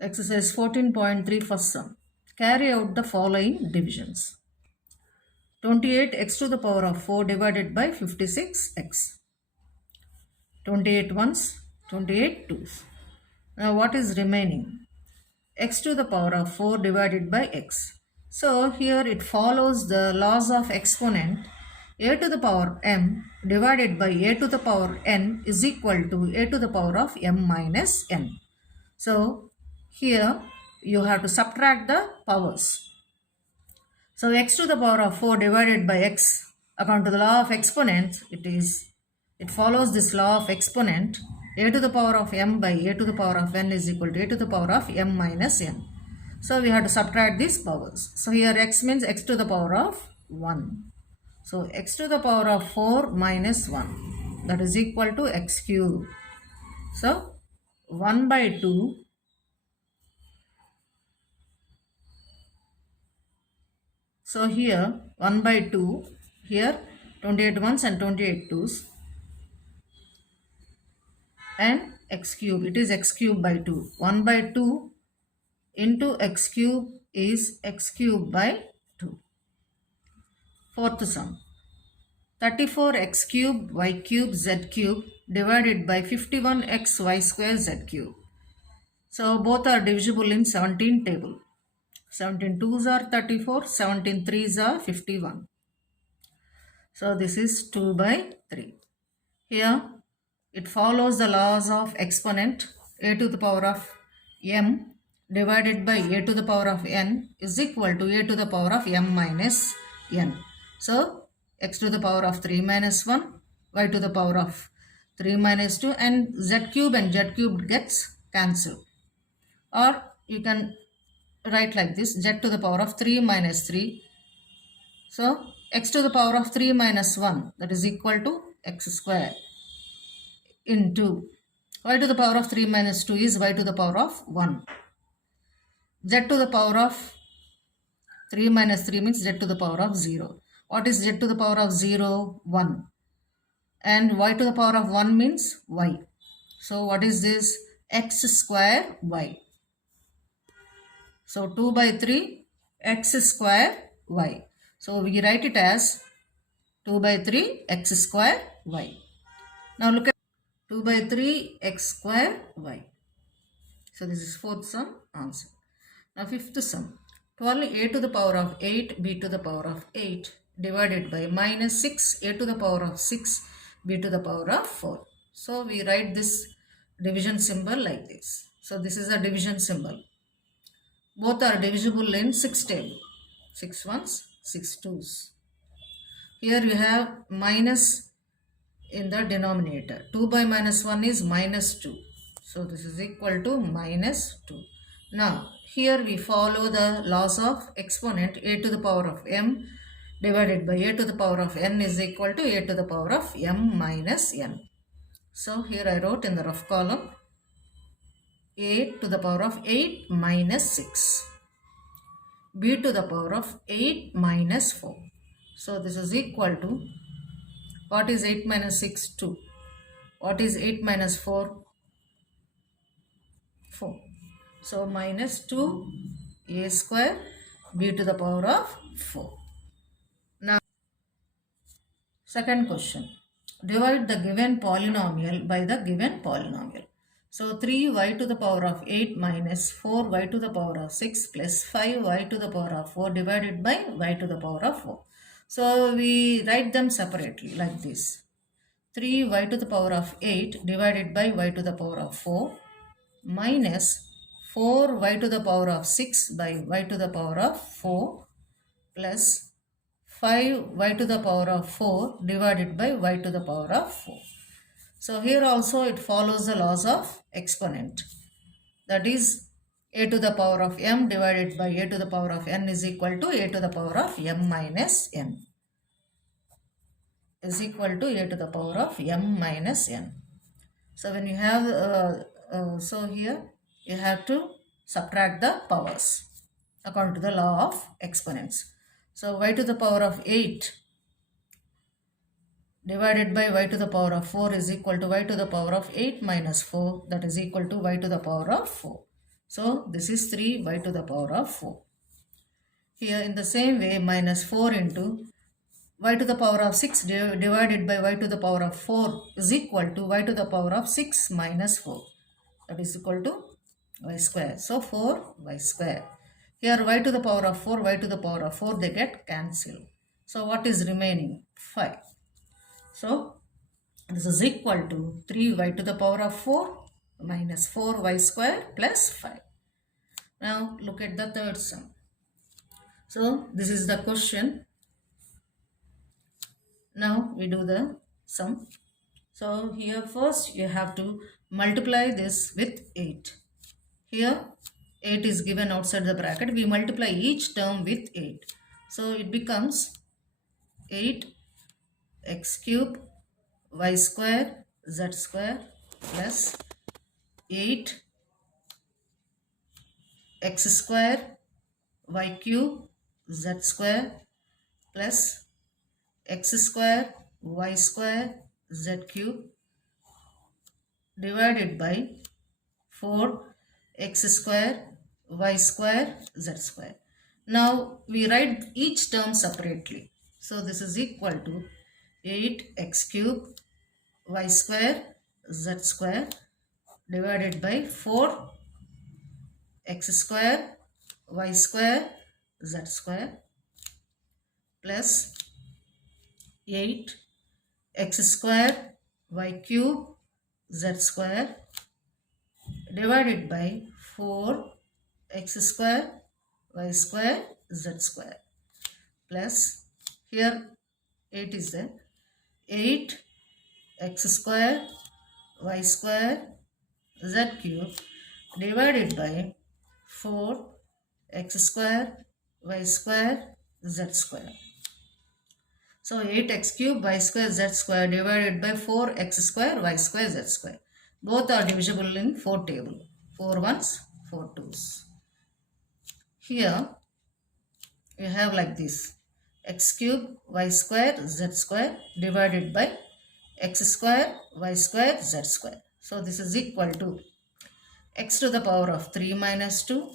Exercise 14.3 first sum. Carry out the following divisions. 28x to the power of 4 divided by 56x. 28 ones, 28 twos. Now what is remaining? X to the power of 4 divided by x. So here it follows the laws of exponent. A to the power m divided by a to the power n is equal to a to the power of m minus n. So here you have to subtract the powers. So x to the power of 4 divided by x, according to the law of exponents, it follows this law of exponent. A to the power of m by a to the power of n is equal to a to the power of m minus n. So we have to subtract these powers. So here x means x to the power of 1. So x to the power of 4 minus 1, that is equal to x cube. So 1 by 2 . So here 1 by 2, here 28 ones and 28 twos, and x cube, it is x cube by 2. 1 by 2 into x cube is x cube by 2. Fourth sum. 34x cube y cube z cube divided by 51x y square z cube. So both are divisible in 17 table. 17 twos are 34, 17 threes are 51. So this is 2 by 3. Here it follows the laws of exponent. A to the power of m divided by a to the power of n is equal to a to the power of m minus n. So x to the power of 3 minus 1, y to the power of 3 minus 2, and z cube and z cube gets cancelled. Or you can write like this, z to the power of 3 minus 3. So x to the power of 3 minus 1, that is equal to x square, into y to the power of 3 minus 2 is y to the power of 1. Z to the power of 3 minus 3 means z to the power of 0. What is z to the power of 0? 1. And y to the power of 1 means y. So what is this? X square y. So 2 by 3 x square y. So we write it as 2 by 3 x square y. Now look at 2 by 3 x square y. So this is fourth sum answer. Now fifth sum. 12a to the power of 8 b to the power of 8 divided by minus 6 a to the power of 6 b to the power of 4. So we write this division symbol like this. So this is a division symbol. Both are divisible in 6 table. 6 ones, 6 twos. Here you have minus in the denominator. 2 by minus 1 is minus 2. So this is equal to minus 2. Now here we follow the laws of exponent. A to the power of m divided by a to the power of n is equal to a to the power of m minus n. So here I wrote in the rough column a to the power of 8 minus 6, b to the power of 8 minus 4. So this is equal to, what is 8 minus 6? 2. What is 8 minus 4? 4. So minus 2a square b to the power of 4. Now second question. Divide the given polynomial by the given polynomial. So 3y to the power of 8 minus 4y to the power of 6 plus 5y to the power of 4 divided by y to the power of 4. So we write them separately like this. 3y to the power of 8 divided by y to the power of 4 minus 4y to the power of 6 by y to the power of 4 plus 5y to the power of 4 divided by y to the power of 4. So here also it follows the laws of exponent. That is a to the power of m divided by a to the power of n is equal to a to the power of m minus n. Is equal to a to the power of m minus n. So when you have, so here you have to subtract the powers according to the law of exponents. So y to the power of 8 divided by y to the power of 4 is equal to y to the power of 8 minus 4, that is equal to y to the power of 4. So this is 3y to the power of 4. Here in the same way, minus 4 into y to the power of 6 divided by y to the power of 4 is equal to y to the power of 6 minus 4. That is equal to y square. So 4y square. Here y to the power of 4, y to the power of 4, they get cancelled. So what is remaining? 5. So this is equal to 3y to the power of 4 minus 4y square plus 5. Now look at the third sum. So this is the question. Now we do the sum. So here first you have to multiply this with 8. Here 8 is given outside the bracket. We multiply each term with 8. So it becomes 8x cube y square z square plus 8x square y cube z square plus x square y square z cube divided by 4x square y square z square. Now we write each term separately. So this is equal to 8x cube y square z square divided by 4x square y square z square plus 8x square y cube z square divided by 4x square y square z square plus here 8 is there 8x square y square z cube divided by 4x square y square z square. So 8x cube y square z square divided by 4x square y square z square. Both are divisible in 4 table. 4 ones, 4 twos. Here you have like this. X cube y square z square divided by x square y square z square. So this is equal to x to the power of 3 minus 2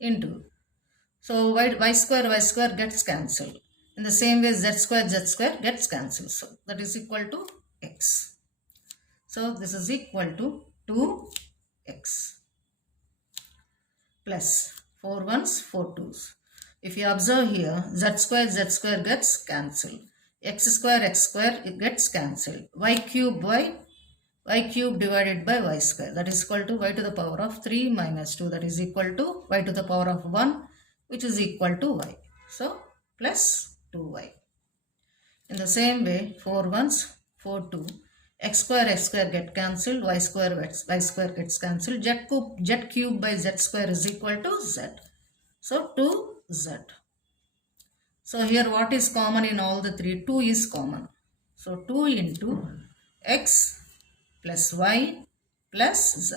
into. So y square gets cancelled. In the same way z square gets cancelled. So that is equal to x. So this is equal to 2x plus 4 ones, 4 twos. If you observe here, z square gets cancelled. X square it gets cancelled. Y cube divided by y square, that is equal to y to the power of 3 minus 2, that is equal to y to the power of 1, which is equal to y. So plus 2y. In the same way, 4 ones, 4 2. X square get cancelled, y square gets cancelled. Z cube by z square is equal to z. So 2z. So here what is common in all the three? 2 is common. So 2 into x plus y plus z.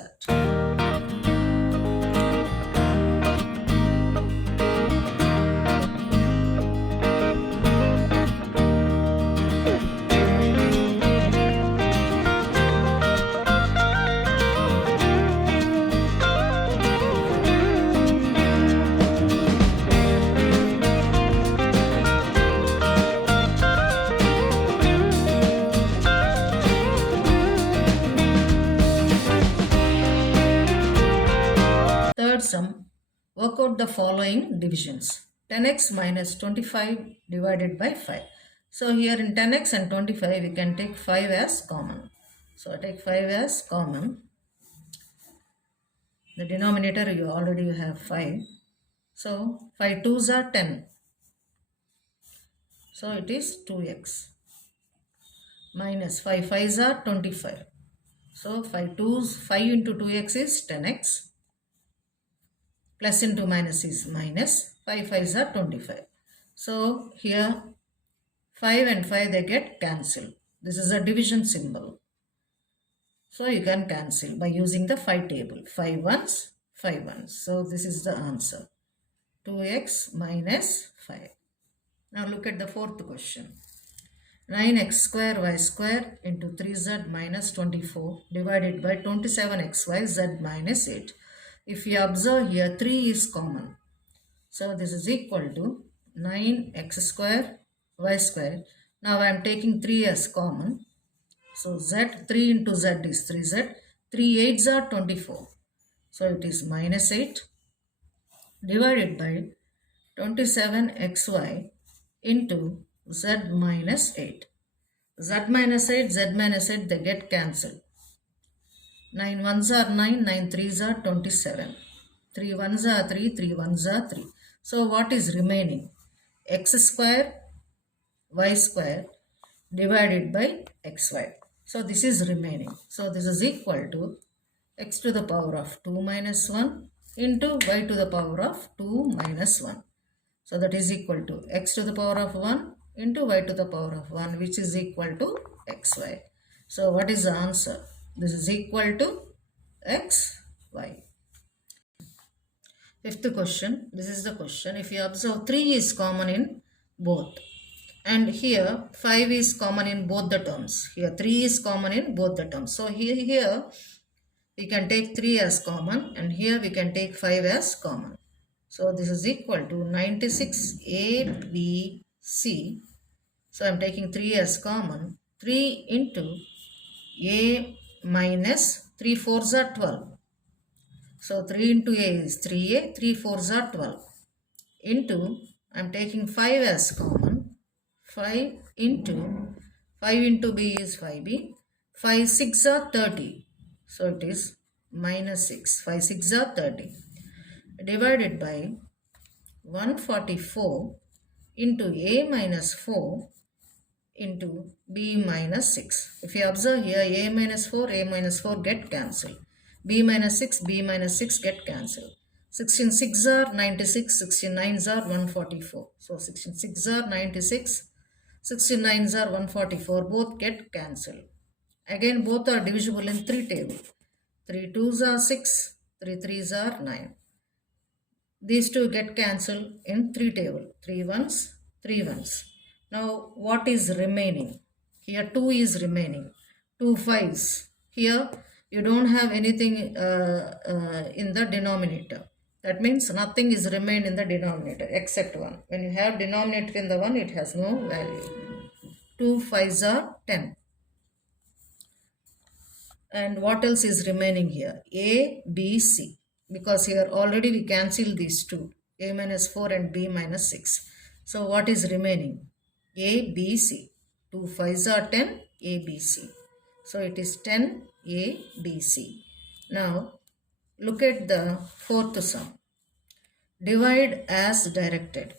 Sum, work out the following divisions. 10x minus 25 divided by 5. So here in 10x and 25 we can take 5 as common. So I take 5 as common. The denominator you already have 5. So 5 2s are 10. So it is 2x minus 5 5s are 25. So 5 into 2x is 10x. Plus into minus is minus. 5 5s are 25. So here 5 and 5 they get cancelled. This is a division symbol. So you can cancel by using the 5 table. 5 ones, 5 ones. So this is the answer. 2x minus 5. Now look at the fourth question. 9x square y square into 3z minus 24 divided by 27xy z minus 8. If you observe here, 3 is common. So this is equal to 9x square y square. Now I am taking 3 as common. So z, 3 into z is 3z. 3 8s are 24. So it is minus 8 divided by 27xy into z minus 8. Z minus 8, z minus 8, they get cancelled. 9 ones are 9, 9 threes are 27. 3 ones are 3, 3 ones are 3. So what is remaining? X square, y square divided by xy. So this is remaining. So this is equal to x to the power of 2 minus 1 into y to the power of 2 minus 1. So that is equal to x to the power of 1 into y to the power of 1, which is equal to xy. So what is the answer? This is equal to xy. Fifth question. This is the question. If you observe, 3 is common in both. And here 5 is common in both the terms. Here 3 is common in both the terms. So here we can take 3 as common, and here we can take 5 as common. So this is equal to 96 ABC. So I am taking 3 as common. 3 into A minus 3 4s are 12. So 3 into A is 3A, 3 4s are 12. Into, I am taking 5 as common. 5 into B is 5B. 5 6 are 30. So it is minus 6. 5 6 are 30. Divided by 144 into A minus 4 into B minus 6. If you observe here, A minus 4 get cancelled. B minus 6 get cancelled. 16 6 are 96, 16 9s are 144. So 16 6 are 96, 16 9s are 144. Both get cancelled. Again, both are divisible in 3 table. 3 2s are 6, 3 3s are 9. These two get cancelled in 3 table. 3 ones, 3 ones. Now what is remaining? Here 2 is remaining. 2 5s. Here you don't have anything in the denominator. That means nothing is remained in the denominator except 1. When you have denominator in the 1, it has no value. 2 5s are 10. And what else is remaining here? A, B, C. Because here already we cancel these two. A minus 4 and B minus 6. So what is remaining? A, B, C. 2 5s are 10, A, B, C. So it is 10, A, B, C. Now look at the fourth sum. Divide as directed.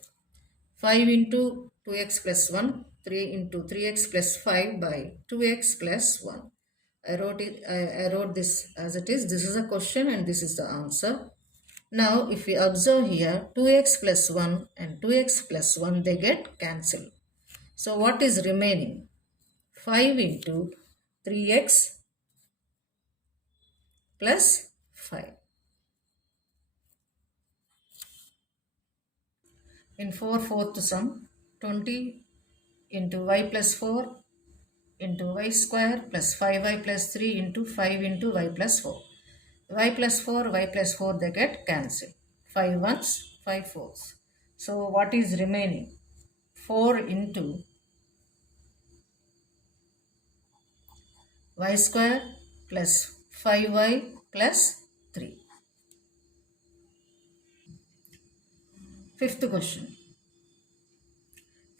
5 into 2x plus 1, 3 into 3x plus 5 by 2x plus 1. I wrote this as it is. This is a question and this is the answer. Now if we observe here, 2x plus 1 and 2x plus 1, they get cancelled. So what is remaining? 5 into 3x plus 5. In fourth sum, 20 into y plus 4 into y square plus 5y plus 3 into 5 into y plus 4. Y plus 4, they get cancelled. 5 ones, 5 fours. So what is remaining? 4 into y square plus 5y plus 3. Fifth question.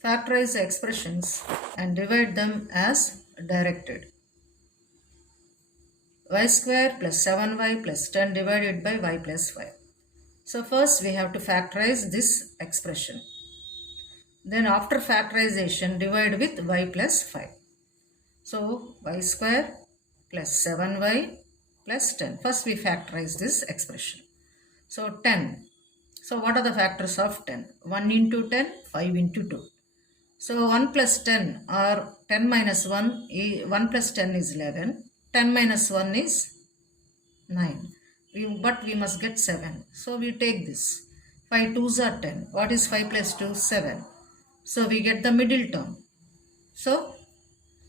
Factorize the expressions and divide them as directed. Y square plus 7y plus 10 divided by y plus 5. So first we have to factorize this expression. Then after factorization, divide with y plus 5. So y square plus 7y plus 10. First we factorize this expression. So 10. So what are the factors of 10? 1 into 10, 5 into 2. So 1 plus 10 or 10 minus 1, 1 plus 10 is 11. 10 minus 1 is 9. But we must get 7. So we take this. 5 2s are 10. What is 5 plus 2? 7. So we get the middle term. So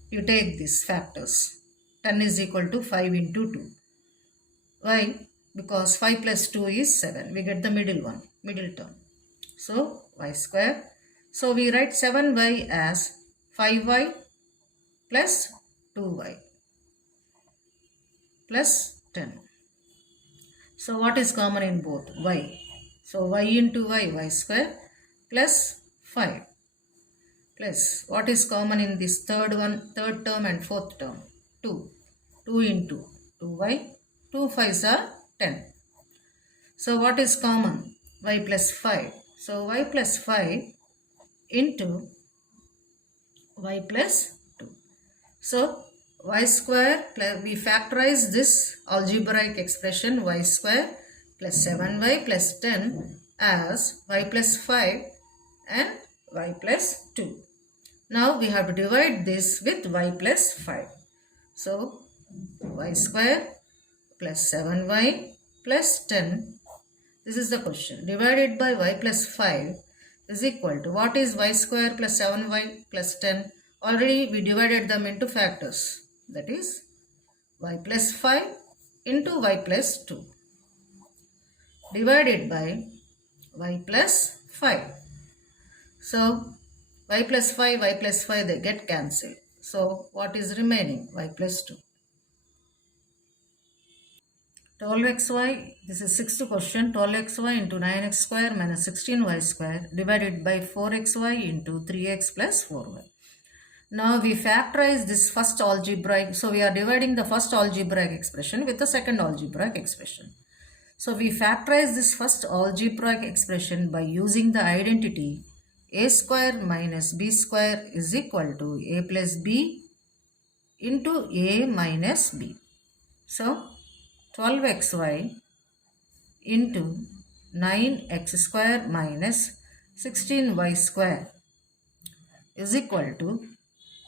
you take these factors. 10 is equal to 5 into 2. Why? because 5 plus 2 is 7. We get the middle one, middle term. So y square. So we write 7y as 5y plus 2y plus 10. So what is common in both? Y. So y into y square plus 5 plus what is common in this third term and fourth term? 2. 2 into 2y. 2 5s are 10. So what is common? Y plus 5. So y plus 5 into y plus 2. So y square plus we factorize this algebraic expression y square plus 7y plus 10 as y plus 5 and y plus 2. Now we have to divide this with y plus 5. So y square plus 7y plus 10. This is the question. Divided by y plus 5 is equal to what is y square plus 7y plus 10? Already we divided them into factors. That is y plus 5 into y plus 2 divided by y plus 5. So y plus 5 they get cancelled. So what is remaining? Y plus 2. 12xy, this is sixth question, 12xy into 9x square minus 16y square divided by 4xy into 3x plus 4y. Now we factorize this first algebraic, so we are dividing the first algebraic expression with the second algebraic expression. So we factorize this first algebraic expression by using the identity a square minus b square is equal to a plus b into a minus b. So 12xy into 9x square minus 16y square is equal to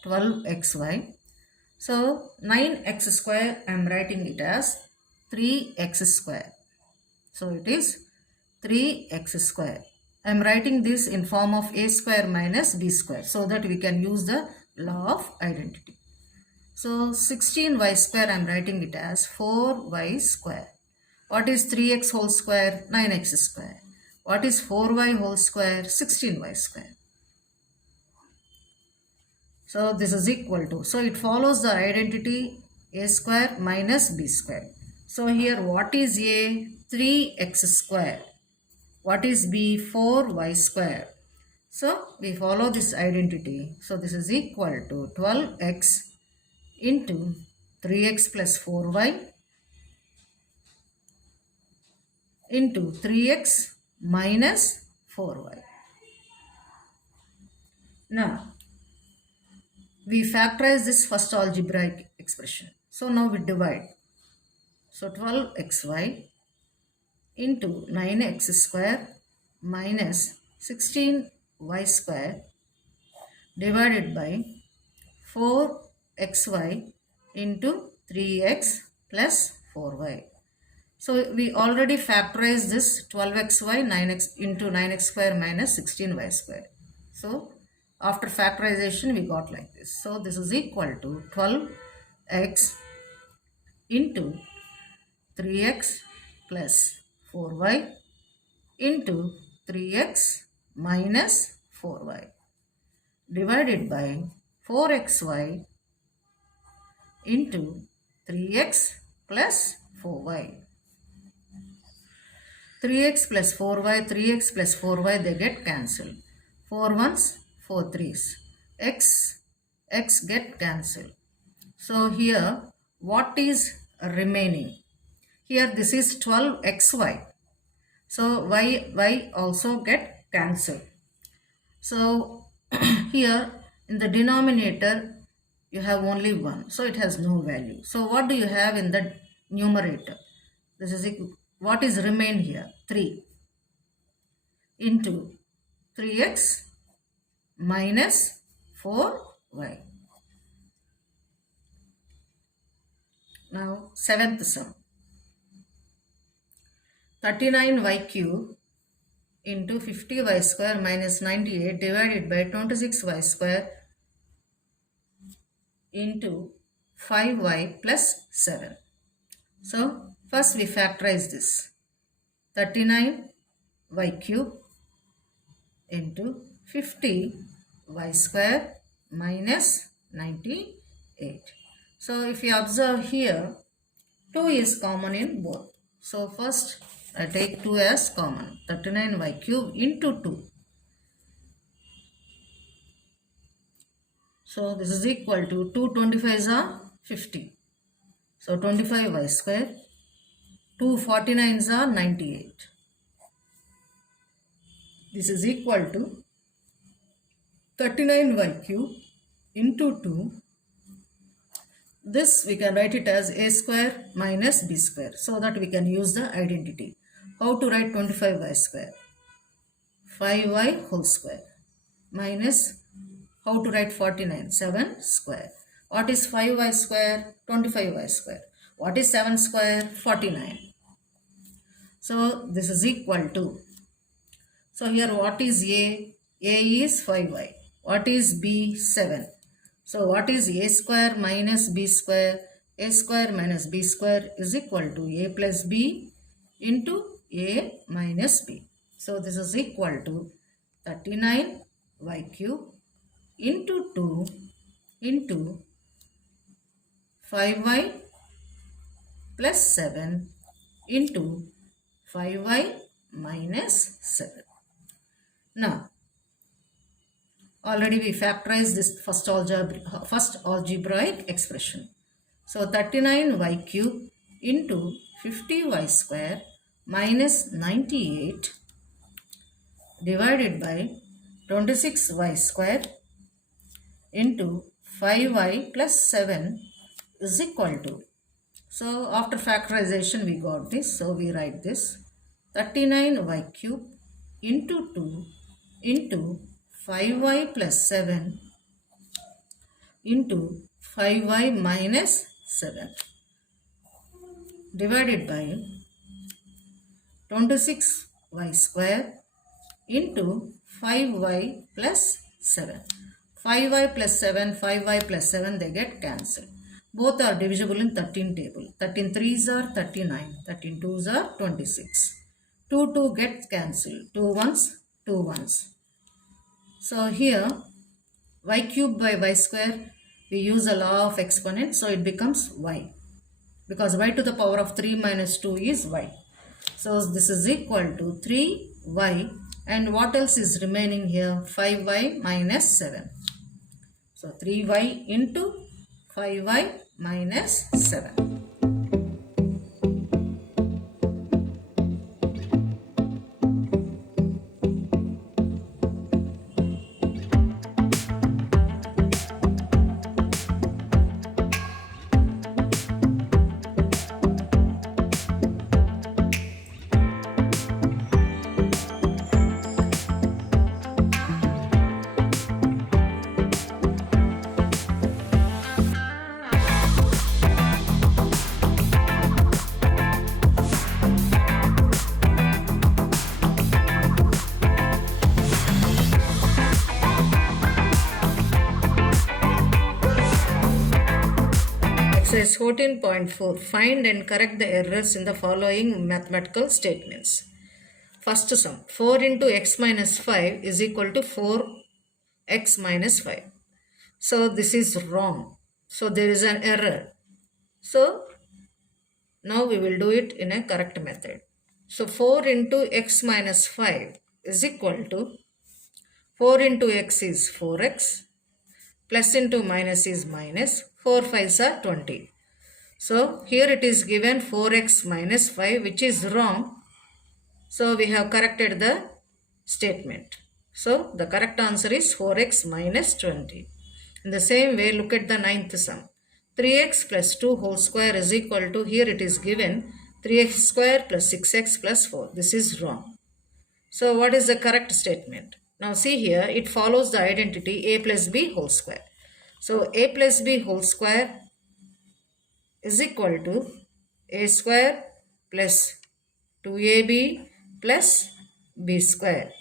12xy. So 9x square I am writing it as 3x square. So it is 3x square. I am writing this in form of a square minus b square so that we can use the law of identity. So 16y square I am writing it as 4y square. What is 3x whole square? 9x square. What is 4y whole square? 16y square. So this is equal to, so it follows the identity a square minus b square. So here what is a? 3x square. What is b? 4y square. So we follow this identity. So this is equal to 12x into 3x plus 4y into 3x minus 4y. Now we factorize this first algebraic expression. So now we divide. So 12xy into 9x square minus 16y square divided by 4xy into 3x plus 4y. So we already factorized this 12xy 9x into 9x square minus 16y square. So after factorization we got like this. So this is equal to 12x into 3x plus 4y into 3x minus 4y divided by 4xy into 3x plus 4y. 3x plus 4y, 3x plus 4y they get cancelled. 4 1s, 4 3s. X get cancelled. So here what is remaining? Here this is 12xy. So y also get cancelled. So here in the denominator you have only 1. So it has no value. So what do you have in the numerator? This is what is remained here? 3 into 3x minus 4y. Now seventh sum. 39y cube into 50y square minus 98 divided by 26y square into 5y plus 7. So First we factorize this. 39y cube into 50y square minus 98. So if you observe here, 2 is common in both. So first I take 2 as common. 39y cube into 2. So this is equal to 2 25s are 50. So 25y square. 2 49s are 98. This is equal to 39y cube into 2. This we can write it as a square minus b square, so that we can use the identity. How to write 25y square? 5y whole square minus, how to write 49? 7 square. What is 5y square? 25y square. What is 7 square? 49. So this is equal to, so here what is A? A is 5y. What is B? 7. So what is A square minus B square? A square minus B square is equal to A plus B into A minus B. So this is equal to 39y cube into 2 into 5y plus 7 into 5y minus 7. Now, already we factorized this first algebraic expression. So 39y cube into 50y square minus 98 divided by 26y square into 5y plus 7 is equal to. So after factorization we got this. So we write this 39y cube into 2 into 5y plus 7 into 5y minus 7 divided by 26y square into 5y plus 7. 5y plus 7, 5y plus 7, they get cancelled. Both are divisible in 13 table. 13 3s are 39, 13 2s are 26. 2 gets cancelled, 2 1s, 2 1s. So here y cube by y square, we use a law of exponent, so it becomes y, because y to the power of 3 minus 2 is y. So this is equal to 3y, and what else is remaining here? 5y minus 7. So 3y into 5y minus 7. Exercise 14.4. Find and correct the errors in the following mathematical statements. First sum. 4 into x minus 5 is equal to 4x minus 5. So this is wrong. So there is an error. So now we will do it in a correct method. So 4 into x minus 5 is equal to 4 into x is 4x, plus into minus is minus, 4 5s are 20. So here it is given 4x minus 5, which is wrong. So we have corrected the statement. So the correct answer is 4x minus 20. In the same way, look at the ninth sum. 3x plus 2 whole square is equal to, here it is given 3x square plus 6x plus 4. This is wrong. So what is the correct statement? Now see here, it follows the identity a plus b whole square. So a plus b whole square is equal to a square plus 2ab plus b square.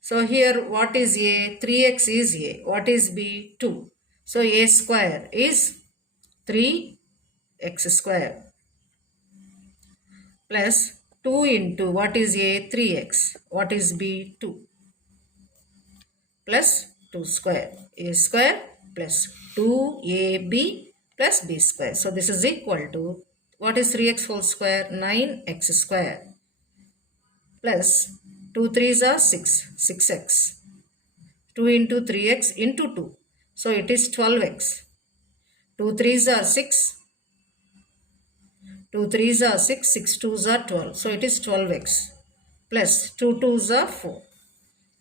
So here what is a? 3x is a. What is b? 2. So a square is 3x square plus 2 into what is a 3x, what is b 2, plus 2 square, a square plus 2ab plus b square. So this is equal to what is 3x whole square, 9x square, plus 2 3s are 6, 6x, 2 into 3x into 2, so it is 12x, 2 3s are 6, 2 3s are 6, 6 2s are 12, so it is 12x, plus 2 2s are 4.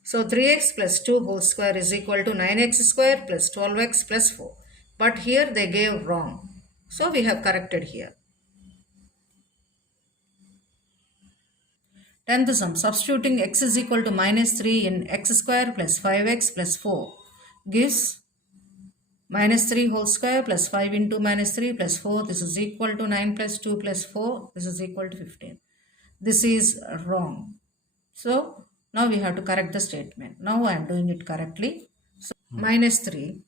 So 3x plus 2 whole square is equal to 9x square plus 12x plus 4. But here they gave wrong. So we have corrected here. 10th sum. Substituting x is equal to minus 3 in x square plus 5x plus 4 gives minus 3 whole square plus 5 into minus 3 plus 4. This is equal to 9 plus 2 plus 4. This is equal to 15. This is wrong. So now we have to correct the statement. Now I am doing it correctly. So minus 3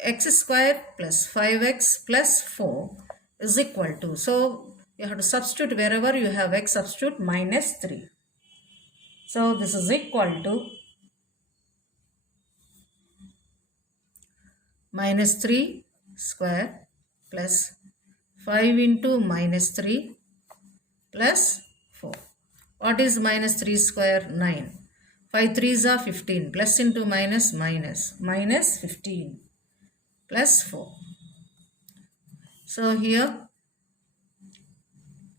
x square plus 5x plus 4 is equal to, so you have to substitute wherever you have x, substitute minus 3. So this is equal to minus 3 square plus 5 into minus 3 plus 4. What is minus 3 square? 9. 5 3s are 15. Plus into minus minus. Minus 15 plus 4. So here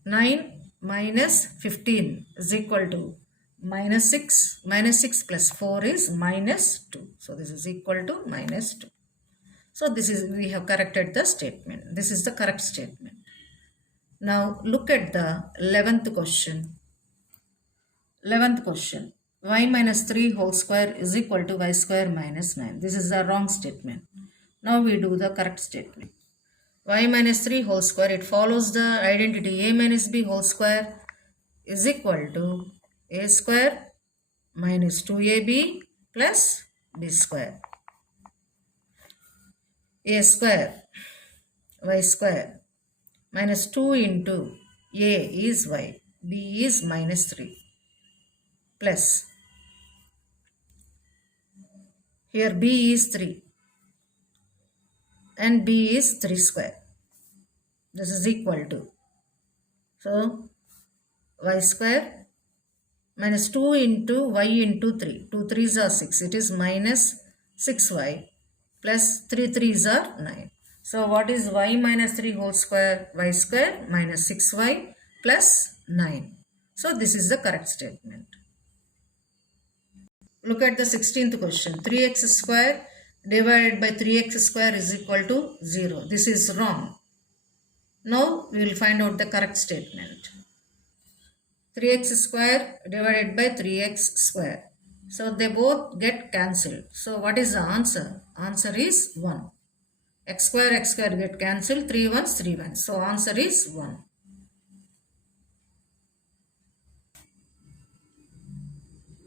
9 minus 15 is equal to minus 6. Minus 6 plus 4 is minus 2. So this is equal to minus 2. So this is, we have corrected the statement. This is the correct statement. Now look at the 11th question. 11th question. Y minus 3 whole square is equal to y square minus 9. This is the wrong statement. Now we do the correct statement. Y minus 3 whole square, it follows the identity a minus b whole square is equal to a square minus 2ab plus b square. A square, y square, minus 2 into a is y, b is minus 3, plus, here b is 3 and b is 3 square. This is equal to, so y square minus 2 into y into 3, 2 3s are 6, it is minus 6y plus 3 3s are 9. So what is y minus 3 whole square? Y square minus 6y plus 9. So this is the correct statement. Look at the 16th question. 3x square divided by 3x square is equal to 0. This is wrong. Now we will find out the correct statement. 3x square divided by 3x square. So they both get cancelled. So what is the answer? Answer is 1. X square get cancelled. 3 ones, 3 ones. So answer is 1.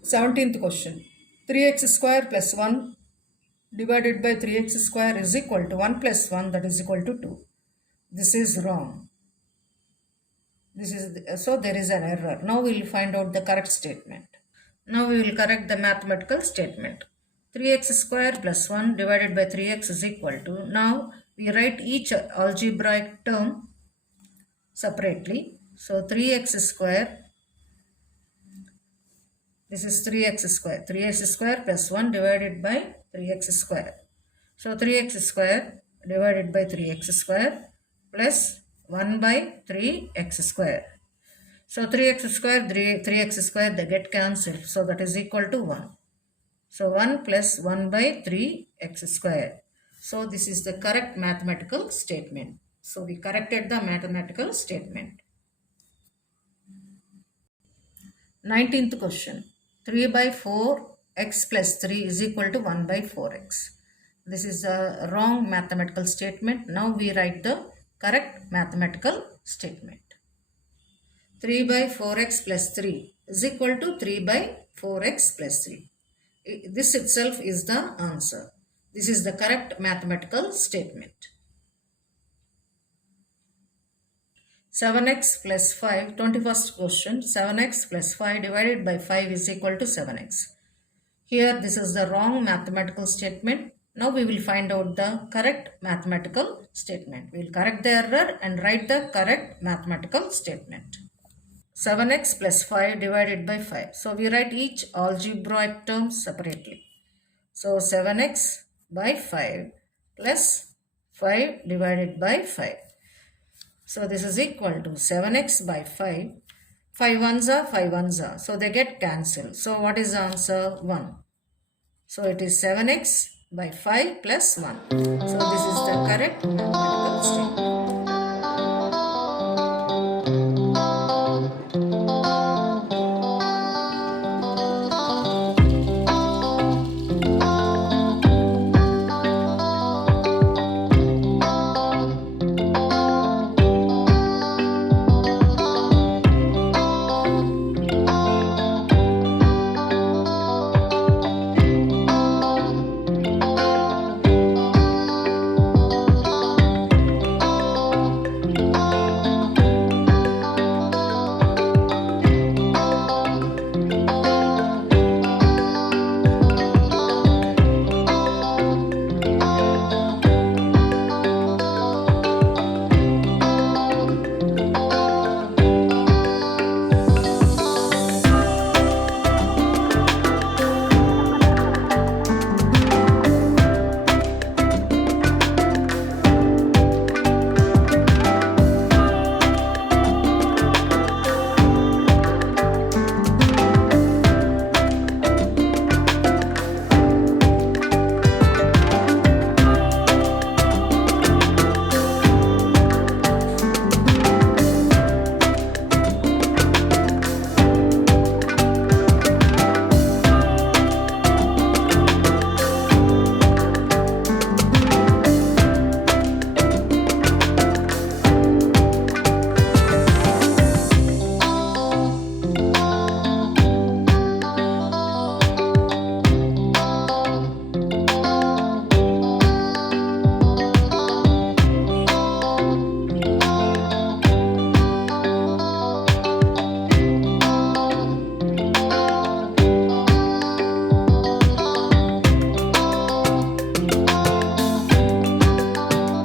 Seventeenth question. 3x square plus 1 divided by 3x square is equal to 1 plus 1, that is equal to 2. This is wrong. So there is an error. Now we will find out the correct statement. Now we will correct the mathematical statement. 3x square plus 1 divided by 3x is equal to, now we write each algebraic term separately. So 3x square, this is 3x square. 3x square plus 1 divided by 3x square. So 3x square divided by 3x square plus 1 by 3x square. So 3x square, 3x square, they get cancelled. So that is equal to 1. So 1 plus 1 by 3x square. So this is the correct mathematical statement. So we corrected the mathematical statement. 19th question. 3 by 4x plus 3 is equal to 1 by 4x. This is a wrong mathematical statement. Now we write the correct mathematical statement. 3 by 4x plus 3 is equal to 3 by 4x plus 3. This itself is the answer. This is the correct mathematical statement. 7x plus 5, 21st question, 7x plus 5 divided by 5 is equal to 7x. Here this is the wrong mathematical statement. Now we will find out the correct mathematical statement. We will correct the error and write the correct mathematical statement. 7x plus 5 divided by 5. So we write each algebraic term separately. So 7x by 5 plus 5 divided by 5. So this is equal to 7x by 5. 5 ones are 5 ones are. So they get cancelled. So what is the answer? 1. So it is 7x by 5 plus 1. So this is the correct mathematical